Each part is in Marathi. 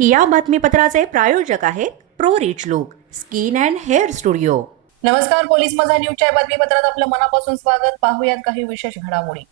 या बातमीपत्राचे प्रायोजक आहेत pro rich look skin and hair studio. नमस्कार पोलीस माझा न्यूजच्या बातमीपत्रात आपलं मनापासून स्वागत. पाहूयात काही विशेष घडामोडी.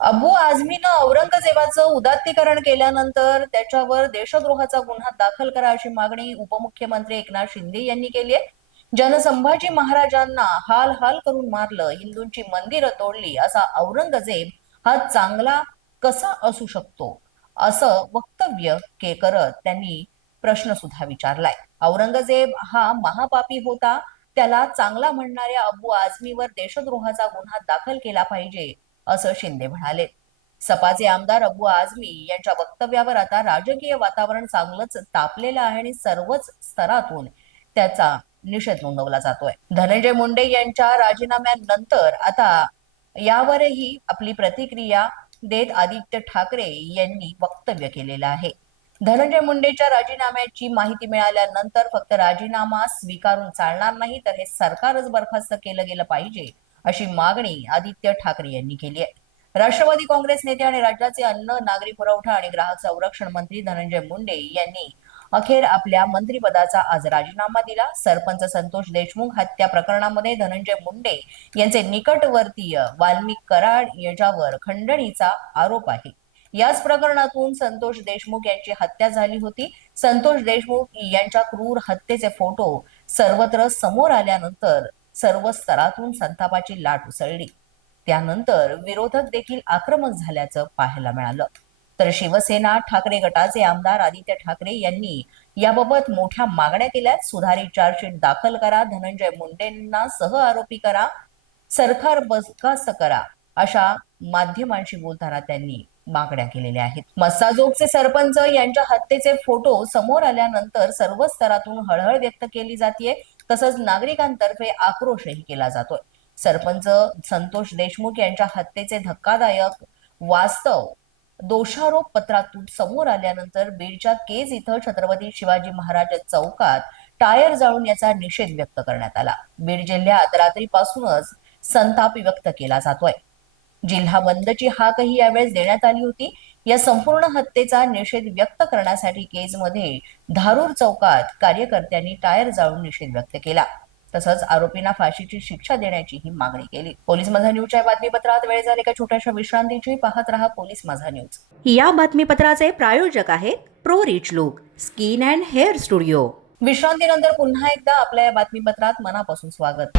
अबू आझमीनं औरंगजेबाचं उदात्तीकरण केल्यानंतर त्याच्यावर देशद्रोहाचा गुन्हा दाखल करा अशी मागणी उपमुख्यमंत्री एकनाथ शिंदे यांनी केली आहे. ज्यानं संभाजी महाराजांना हाल हाल करून मारलं हिंदूंची मंदिरं तोडली असा औरंगजेब हा चांगला कसा असू शकतो? असं वक्तव्य के करत त्यांनी प्रश्न सुद्धा विचारलाय. औरंगजेब हा महापापी होता. त्याला चांगला म्हणणाऱ्या अबू आझमीवर देशद्रोहाचा गुन्हा दाखल केला पाहिजे असं शिंदे म्हणाले. सपाचे आमदार अबू आझमी यांच्या वक्तव्यावर आता राजकीय वातावरण चांगलंच तापलेलं आहे आणि सर्वच स्तरातून त्याचा निषेध नोंदवला जातोय. धनंजय मुंडे यांच्या राजीनाम्यानंतर आता यावरही आपली प्रतिक्रिया देत आदित्य ठाकरे यांनी वक्तव्य केलेलं आहे. धनंजय मुंडेच्या राजीनाम्याची माहिती मिळाल्यानंतर फक्त राजीनामा स्वीकारून चालणार नाही तर हे सरकारच बरखास्त केलं गेलं पाहिजे अशी मागणी आदित्य ठाकरे यांनी केली आहे. राष्ट्रवादी काँग्रेस नेते आणि राज्याचे अन्न नागरी पुरवठा आणि ग्राहक संरक्षण मंत्री धनंजय मुंडे यांनी अखेर आपल्या मंत्रिपदाचा आज राजीनामा दिला. सरपंच संतोष देशमुख हत्या प्रकरणामध्ये धनंजय मुंडे यांचे निकटवर्तीय वाल्मिक कराड याच्यावर खंडणीचा आरोप आहे. याच प्रकरणातून संतोष देशमुख यांची हत्या झाली होती. संतोष देशमुख यांच्या क्रूर हत्येचे फोटो सर्वत्र समोर आल्यानंतर सर्व स्तरातून संतापाची लाट उसळली. त्यानंतर विरोधक देखील आक्रमक झाल्याचं पाहायला मिळालं. तर शिवसेना ठाकरे गटाचे आमदार आदित्य ठाकरे यांनी याबाबत मोठ्या मागण्या केल्या. सुधारित चार्जशीट दाखल करा. धनंजय मुंडेंना सह आरोपी करा. सरकार बरखास्त करा. अशा माध्यमांशी बोलताना त्यांनी मागण्या केलेल्या आहेत. मस्साजोगचे सरपंच यांच्या हत्येचे फोटो समोर आल्यानंतर सर्व स्तरातून हळहळ व्यक्त केली जाते तसंच नागरिकांतर्फे आक्रोशही केला जातोय. सरपंच संतोष देशमुख यांच्या हत्येचे धक्कादायक वास्तव दोषारोप पत्रातून समोर आल्यानंतर बीडच्या केज इथं छत्रपती शिवाजी महाराज चौकात टायर जाळून याचा निषेध व्यक्त करण्यात आला. बीड जिल्ह्यात रात्रीपासूनच संताप व्यक्त केला जातोय. जिल्हा बंदची हाकही यावेळेस देण्यात आली होती. या संपूर्ण हत्येचा निषेध व्यक्त करण्यासाठी केजमध्ये धारूर चौकात कार्यकर्त्यांनी टायर जाळून निषेध व्यक्त केला. तसंच आरोपींना फाशीची शिक्षा देण्याचीही मागणी केली. पोलीस माझा न्यूजच्या बातमीपत्रात वेळ झाली एका छोट्याशा विश्रांतीची. पाहत रहा पोलीस माझा न्यूज. या बातमीपत्राचे प्रायोजक आहेत pro rich look skin and hair studio. विश्रांतीनंतर पुन्हा एकदा आपल्या या बातमीपत्रात मनापासून स्वागत.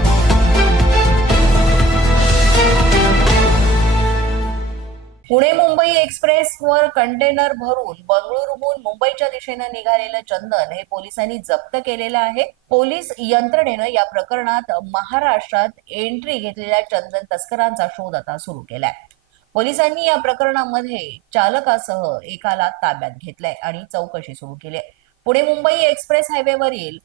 पुणे मुंबई एक्सप्रेसवर कंटेनर भरून बंगळुरूहून मुंबईच्या दिशेनं निघालेलं चंदन हे पोलिसांनी जप्त केलेलं आहे. पोलीस यंत्रणेनं या प्रकरणात महाराष्ट्रात एंट्री घेतलेल्या चंदन तस्करांचा शोध आता सुरू केलाय. पोलिसांनी या प्रकरणामध्ये चालकासह एकाला ताब्यात घेतलंय आणि चौकशी सुरू केली आहे. पुणे मुंबई एक्सप्रेस हायवेवरील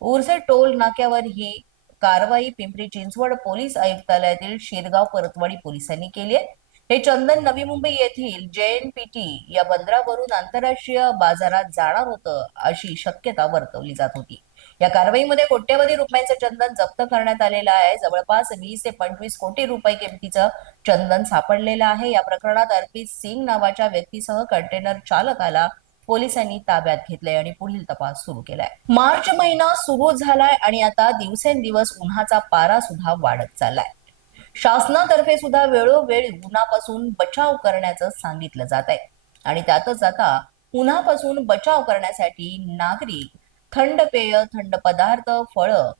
उर्से टोल नाक्यावर ही कारवाई पिंपरी चिंचवड पोलीस आयुक्तालयातील शिरगाव परतवाडी पोलिसांनी केली आहे. हे चंदन नवी मुंबई येथील जेएनपीटी या बंदरावरून आंतरराष्ट्रीय बाजारात जाणार होतं अशी शक्यता वर्तवली जात होती. या कारवाईमध्ये कोट्यवधी रुपयांचं चंदन जप्त करण्यात आलेलं आहे. जवळपास वीस ते पंचवीस कोटी रुपये किमतीचं चंदन सापडलेलं आहे. या प्रकरणात अर्पित सिंग नावाच्या व्यक्तीसह कंटेनर चालकाला पोलिसांनी ताब्यात घेतलंय आणि पुढील तपास सुरू केलाय. मार्च महिना सुरू झालाय आणि आता दिवसेंदिवस उन्हाचा पारा सुद्धा वाढत चाललाय. शासनातर्फे सुद्धा वेळोवेळी उन्हापासून बचाव करण्याचं सांगितलं जात आहे. आणि त्यातच आता उन्हापासून बचाव करण्यासाठी नागरिक थंड पेय थंड पदार्थ फळं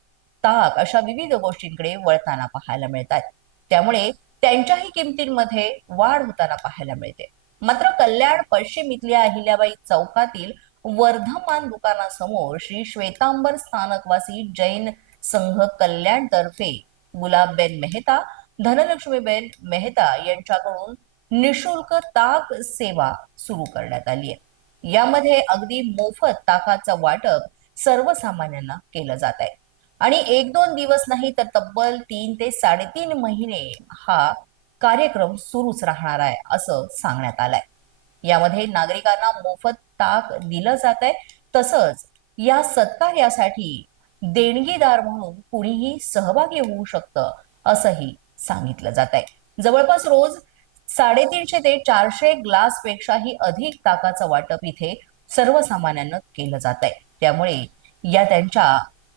ताक अशा विविध गोष्टींकडे वळताना पाहायला मिळतात. त्यामुळे त्यांच्याही किमतींमध्ये वाढ होताना पाहायला मिळते. मात्र कल्याण पश्चिम इथल्या अहिल्याबाई चौकातील वर्धमान दुकानासमोर श्री श्वेतांबर स्थानकवासी जैन संघ कल्याण तर्फे गुलाबबेन मेहता धनलक्ष्मीबेन मेहता यांच्याकडून निशुल्क ताक सेवा सुरू करण्यात आली आहे. यामध्ये अगदी मोफत ताकाचं वाटप सर्वसामान्यांना केलं जात आहे. आणि एक दोन दिवस नाही तर तब्बल तीन ते साडेतीन महिने हा कार्यक्रम सुरूच राहणार आहे असं सांगण्यात आलंय. यामध्ये नागरिकांना मोफत ताक दिलं जात आहे. तसंच या सत्कार्यासाठी देणगीदार म्हणून कुणीही सहभागी होऊ शकतं असंही सांगितलं जात आहे जवळपास रोज साडेतीनशे ते चारशे ग्लास पेक्षाही अधिक ताकाचं वाटप इथे सर्वसामान्यांना केलं जात आहे त्यामुळे या त्यांच्या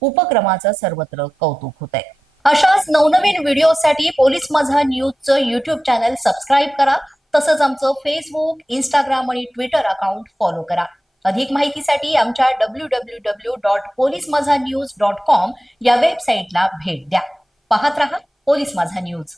उपक्रमाचं सर्वत्र कौतुक होत आहे अशाच नवनवीन व्हिडिओसाठी पोलीस माझा न्यूजचं युट्यूब चॅनल सबस्क्राईब करा. तसंच आमचं फेसबुक इंस्टाग्राम आणि ट्विटर अकाउंट फॉलो करा. अधिक माहितीसाठी आमच्या W W W dot police Majha news dot com या वेबसाईटला भेट द्या. पाहत रहा. Police Majha news.